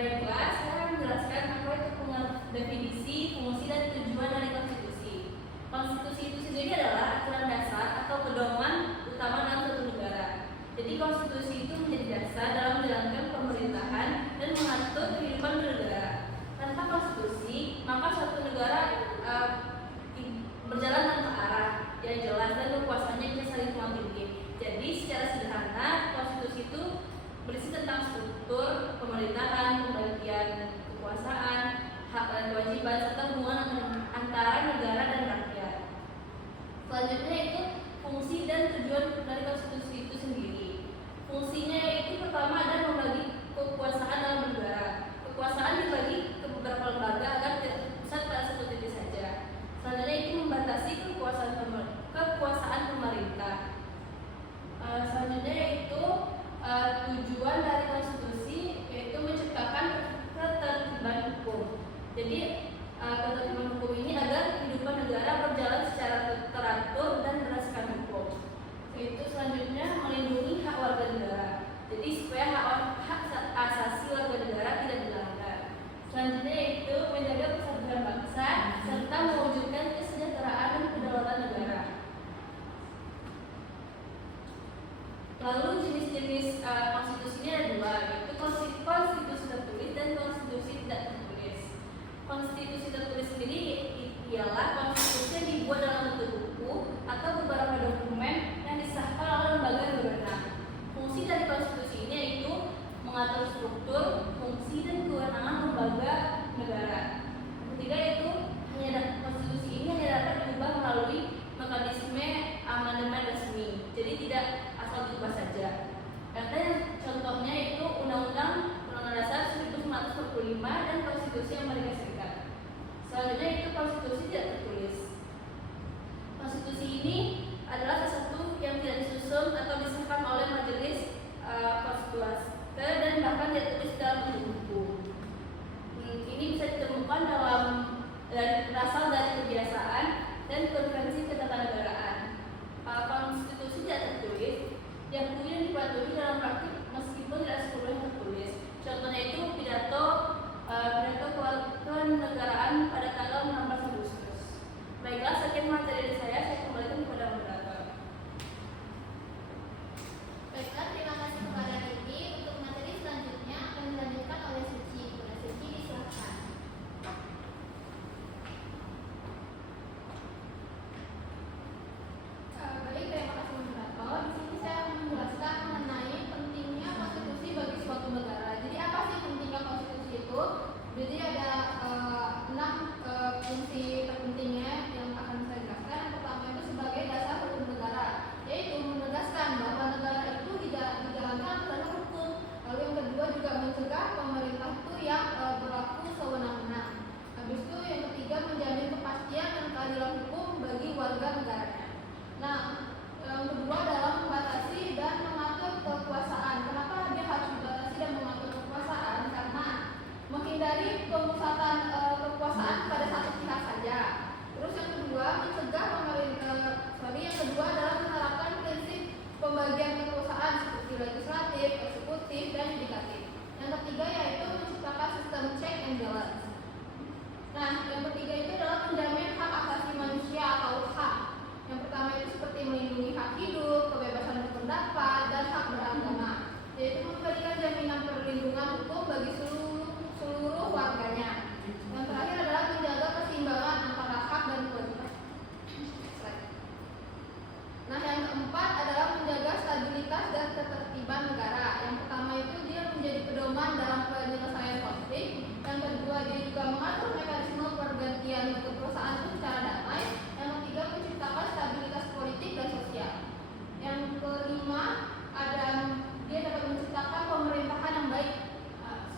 Baiklah, saya akan menjelaskan apa itu definisi, fungsi, dan tujuan dari konstitusi. Konstitusi itu sendiri adalah aturan dasar atau pedoman utama dalam suatu negara. Jadi konstitusi itu menjadi dasar dalam menjalankan pemerintahan dan mengatur kehidupan bernegara. Tanpa konstitusi, maka suatu negara berjalan tanpa arah yang jelas dan kekuasaannya bisa saling tumpang tindih. Jadi secara sederhana, konstitusi itu berisi tentang struktur pemerintahan, pembagian kekuasaan, hak dan kewajiban, serta hubungan antara negara dan rakyat. Selanjutnya itu fungsi dan tujuan dari konstitusi itu sendiri. Fungsinya itu pertama adalah membagi kekuasaan dalam negara. Kekuasaan dibagi ke beberapa lembaga agar tidak terpusat pada satu titik saja. Selanjutnya itu membatasi kekuasaan pemerintah. Selanjutnya yaitu tujuan dari konstitusi yaitu menciptakan ketertiban hukum. Jadi ketertiban hukum ini agar kehidupan negara berjalan secara teratur dan berdasarkan hukum. Itu selanjutnya melindungi hak warga negara. Jadi supaya hak asasi warga negara tidak dilanggar. Selanjutnya yaitu menjaga persatuan bangsa serta mewujudkan kesejahteraan dan kedaulatan negara. Lalu jenis-jenis konstitusinya ada dua, yaitu konstitusi tertulis dan konstitusi tidak tertulis. Konstitusi tertulis sendiri ialah konstitusi yang dibuat dalam bentuk buku atau beberapa dokumen yang disahkan oleh lembaga yang berwenang. Fungsi dari konstitusi ini yaitu mengatur struktur, fungsi, dan kewenangan lembaga negara. Ketiga yaitu konstitusi ini hanya dapat diubah melalui mekanisme amandemen resmi. Jadi tidak asal diubah saja. Contohnya itu Undang-Undang Dasar 1945 dan Konstitusi Amerika Serikat. Selanjutnya itu konstitusi tidak tertulis. Konstitusi ini adalah salah satu yang tidak disusun atau disahkan oleh majelis konstitusi dan bahkan tidak tertulis dalam bentuk buku. Ini bisa ditemukan berasal dari kebiasaan dan konvensi ketatanegaraan. Konstitusi tidak tertulis diakui dan dipatuhi dalam praktik meskipun tidak sepenuhnya tertulis. Contohnya itu pidato kenegaraan pada tanggal 16 Agustus. Baiklah, sekian materi dari saya kembalikan kepada moderator. Baiklah, terima kasih kepada Riki. Untuk materi selanjutnya akan dilanjutkan oleh Suci. Suci, disilakan. Baik, terima kasih moderator. Di sini saya akan menjelaskan mengenai pentingnya konstitusi bagi suatu negara. Jadi apa sih pentingnya konstitusi itu? Jadi ada 6 fungsi terpentingnya yang akan saya jelaskan. Yang pertama itu sebagai dasar hukum negara, yaitu menegaskan bahwa negara itu dijalankan berdasarkan hukum. Lalu yang kedua juga mencegah pemerintah itu yang berlaku sewenang-wenang. Habis itu yang ketiga menjamin kepastian dan keadilan hukum bagi warga negaranya. Nah, yang kedua adalah membatasi dan mengatur kekuasaan. Kenapa dia harus membatasi dan mengatur kekuasaan? Karena menghindari pemusatan kekuasaan pada satu pihak saja. Terus yang kedua mencegah yang kedua adalah menerapkan prinsip pembagian kekuasaan seperti legislatif, eksekutif, dan yudikatif. Yang ketiga yaitu menciptakan sistem check and balance. Nah, yang ketiga itu adalah menjamin hak asasi manusia atau hak. Yang pertama itu seperti melindungi hak hidup, kebebasan berpendapat, dan hak beragama, yaitu memberikan jaminan perlindungan hukum bagi seluruh warganya. Yang terakhir adalah menjaga keseimbangan antara hak dan kewajiban. Nah, yang keempat adalah menjaga stabilitas dan ketertiban negara. Yang pertama itu dia menjadi pedoman dalam penyelesaian konflik. Yang kedua dia juga mengatur mekanisme pergantian kekuasaan itu secara damai. Yang ketiga menciptakan stabilitas politik dan sosial. Yang kelima dia dapat menciptakan pemerintahan yang baik,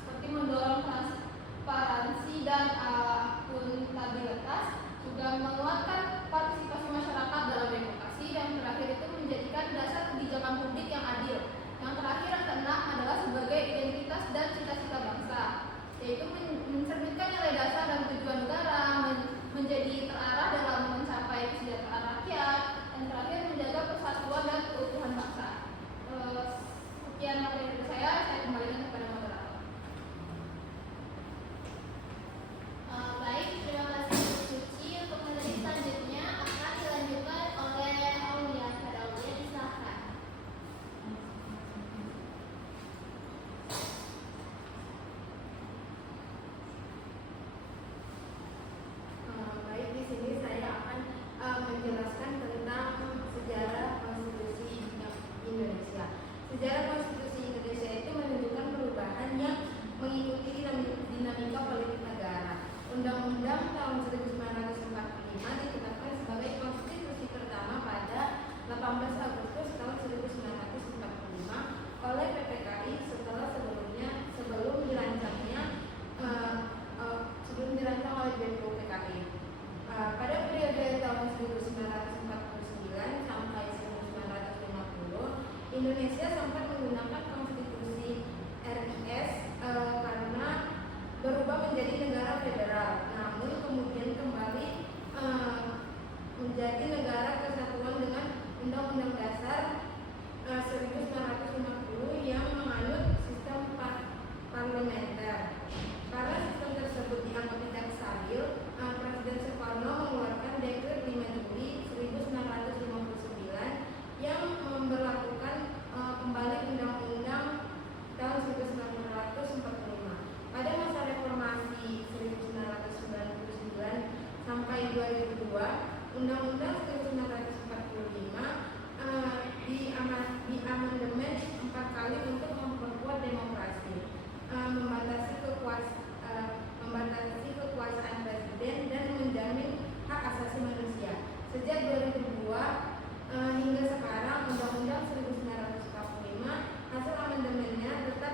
seperti mendorong transparansi dan akuntabilitas, juga menguatkan partisipasi masyarakat dalam demokrasi, dan terakhir itu menjadikan dasar kebijakan publik yang adil. Yang terakhir yang keenam adalah sebagai identitas dan cita-cita bangsa, yaitu mencerminkan nilai dasar dan tujuan negara, menjadi terarah dalam mencapai kesejahteraan rakyat, dan terakhir menjaga persatuan dan keutuhan bangsa.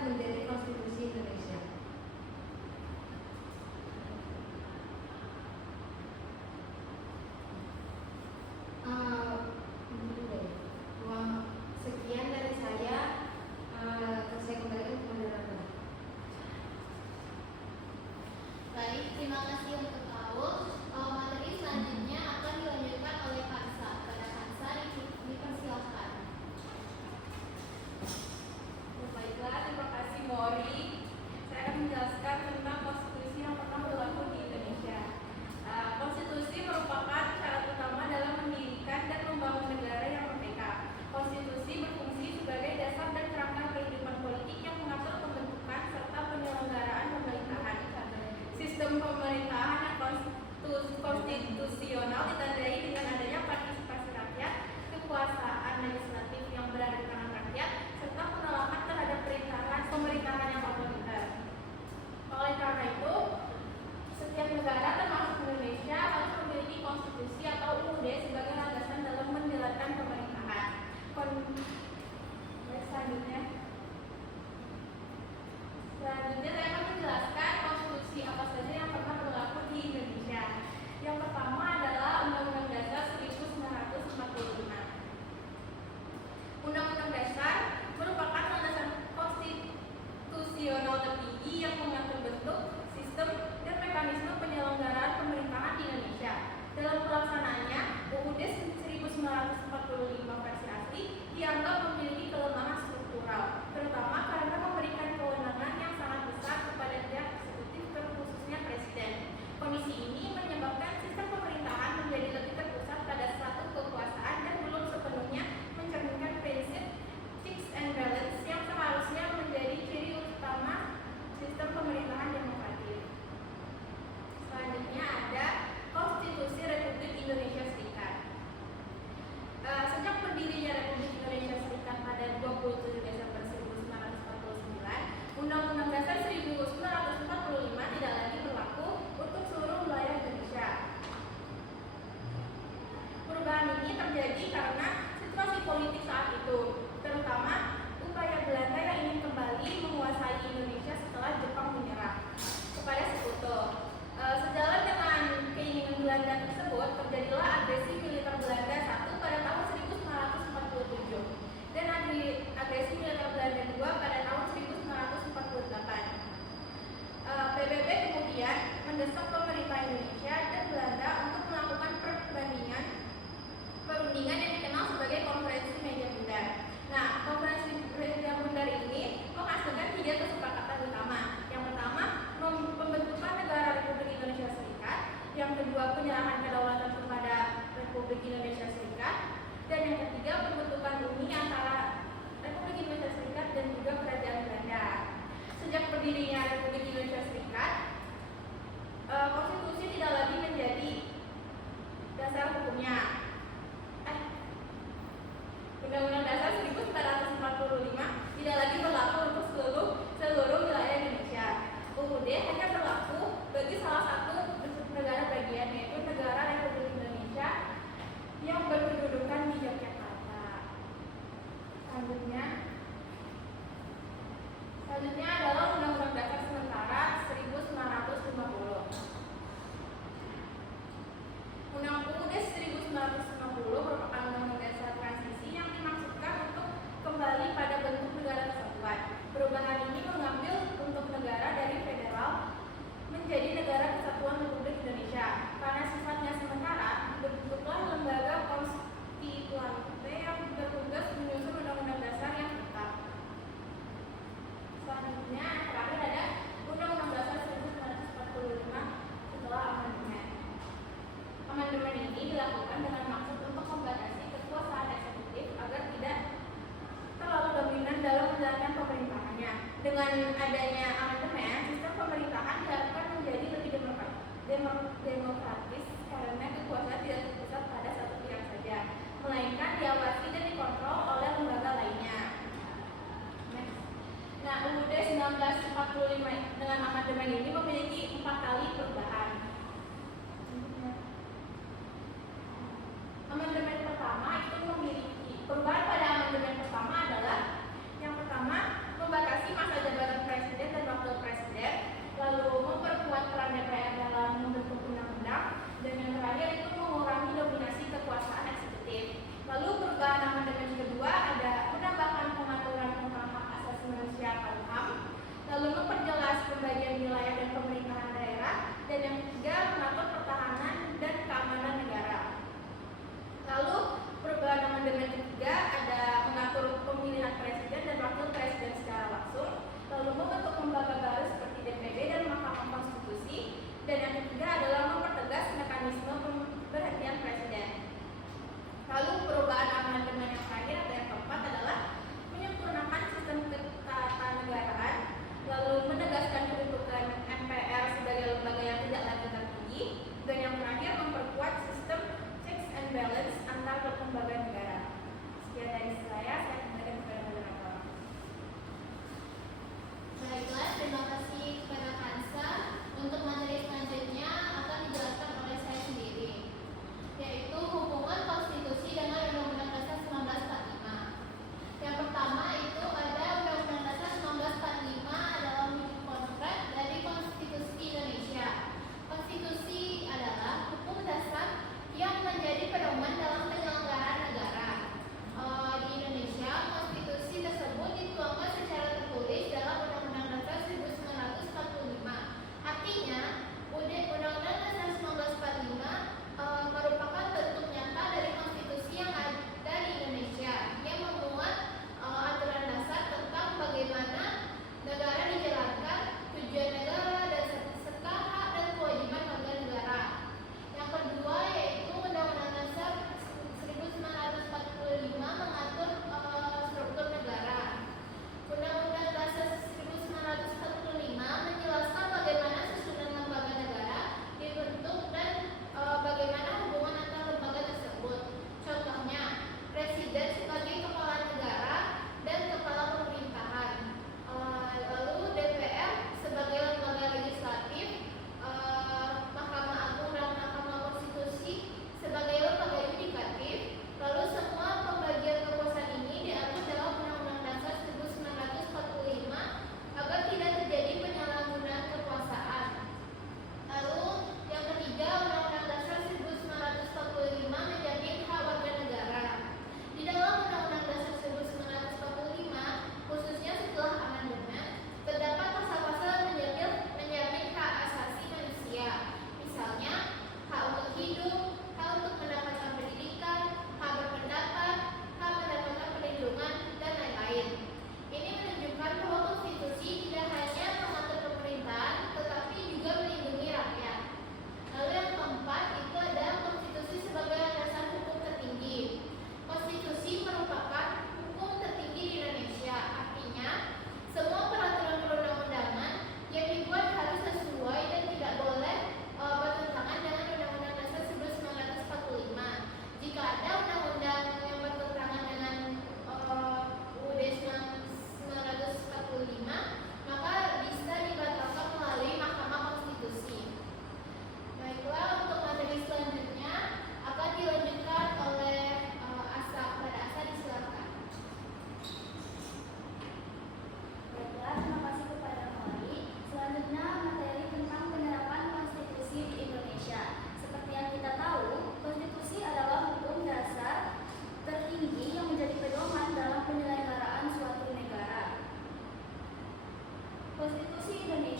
menjadi konstitusi Indonesia? Sekian dari saya. Saya kembalikan ke moderator. Baik, terima kasih untuk Paul. Materi selanjutnya akan dilanjutkan oleh Kansa. Pada Kansa dipersilakan. Baiklah, terima kasih Mori. Saya akan menjelaskan tentang konstitusi yang pernah berlaku di Indonesia. Konstitusi merupakan syarat utama dalam mendirikan dan membangun negara yang merdeka. Konstitusi berfungsi sebagai dasar dan kerangka kehidupan politik yang mengatur pembentukan serta penyelenggaraan pemerintahan. Sistem pemerintahan yang konstitusional ditandai dengan adanya partisipasi rakyat, kekuasaan legislatif yang berada di tangan rakyat, serta penolakan terhadap pemerintahan yang otoriter. Oleh karena itu, setiap negara termasuk Indonesia harus memiliki konstitusi atau UUD sebagai landasan dalam menjalankan pemerintahan. Selanjutnya saya akan menjelaskan konstitusi apa saja yang pernah berlaku di Indonesia. Yang pertama adalah Undang-Undang Dasar 1945. Undang-Undang Dasar merupakan landasan konstitusional tertinggi yang mengatur bentuk, sistem, dan mekanisme penyelenggaraan pemerintahan di Indonesia. Dalam pelaksanaannya, UUD 1945 versi asli dianggap memiliki kelemahan struktural, terutama karena memberikan kewenangan yang sangat besar kepada pihak eksekutif terkhususnya presiden. Kondisi ini menyebabkan sistem pemerintahan menjadi lebih terpusat pada satu kekuasaan dan belum sepenuhnya mencerminkan prinsip checks and balance yang seharusnya menjadi ciri utama sistem pemerintahan demokratis. Selanjutnya ada Konstitusi Republik Indonesia Serikat. Sejak berdirinya Republik Indonesia Serikat pada 27 Desember 1949, Undang-Undang Dasar 1945 tidak lagi berlaku untuk seluruh wilayah Indonesia. Perubahan ini terjadi karena situasi politik saat itu, terutama upaya Belanda yang ingin kembali menguasai Indonesia setelah Jepang menyerah kepada Sekutu. Sejalan dengan keinginan Belanda tersebut, terjadilah agresi militer Belanda I pada tahun 1947 dan agresi militer Belanda II pada tahun 1948. PBB kemudian mendesak pemerintah Indonesia dan Belanda untuk melakukan perundingan yang dikenal sebagai Konferensi Meja Bundar. Nah, Konferensi Meja Bundar ini menghasilkan 3 kesepakatan utama. Yang pertama, pembentukan negara Republik Indonesia Serikat. Yang kedua, penyerahan kedaulatan kepada Republik Indonesia Serikat. Dan yang ketiga, pembentukan uni antara Republik Indonesia Serikat dan juga Kerajaan Belanda. Sejak berdirinya Republik Indonesia Serikat, konstitusi tidak lagi menjadi dasar hukumnya. Undang-Undang Dasar 1945 tidak lagi berlaku untuk seluruh wilayah Indonesia. UUD hanya berlaku bagi salah satu negara bagian, yaitu negara Republik Indonesia yang berkedudukan di Yogyakarta. Selanjutnya adalah Undang-Undang Dasar sementara 1950. Undang-Undang UUD 1950 merupakan undang-undang dasar transisi yang dimaksudkan untuk kembali pada bentuk negara kesatuan. Perubahan ini mengambil bentuk negara dari federal menjadi negara kesatuan Republik Indonesia. Karena sifatnya sementara, dibentuklah lembaga konstituante yang bertugas menyusun undang-undang dasar yang tetap. Selanjutnya, terakhir ada Undang-Undang Dasar 1945 setelah amandemen. Amandemen ini dilakukan dengan maksud untuk membatasi kekuasaan eksekutif agar tidak terlalu dominan dalam menjalankan pemerintahannya. Dengan adanya amandemen, sistem pemerintahan diharapkan menjadi lebih demokratis karena kekuasaan tidak terpusat pada satu pihak saja, melainkan diawasi dan dikontrol oleh lembaga lainnya. Nah, UUD 1945 dengan amandemen ini memiliki 4 kali perubahan. Amandemen pertama itu memiliki perubahan pada amandemen pertama adalah yang pertama membatasi masa jabatan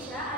Indonesia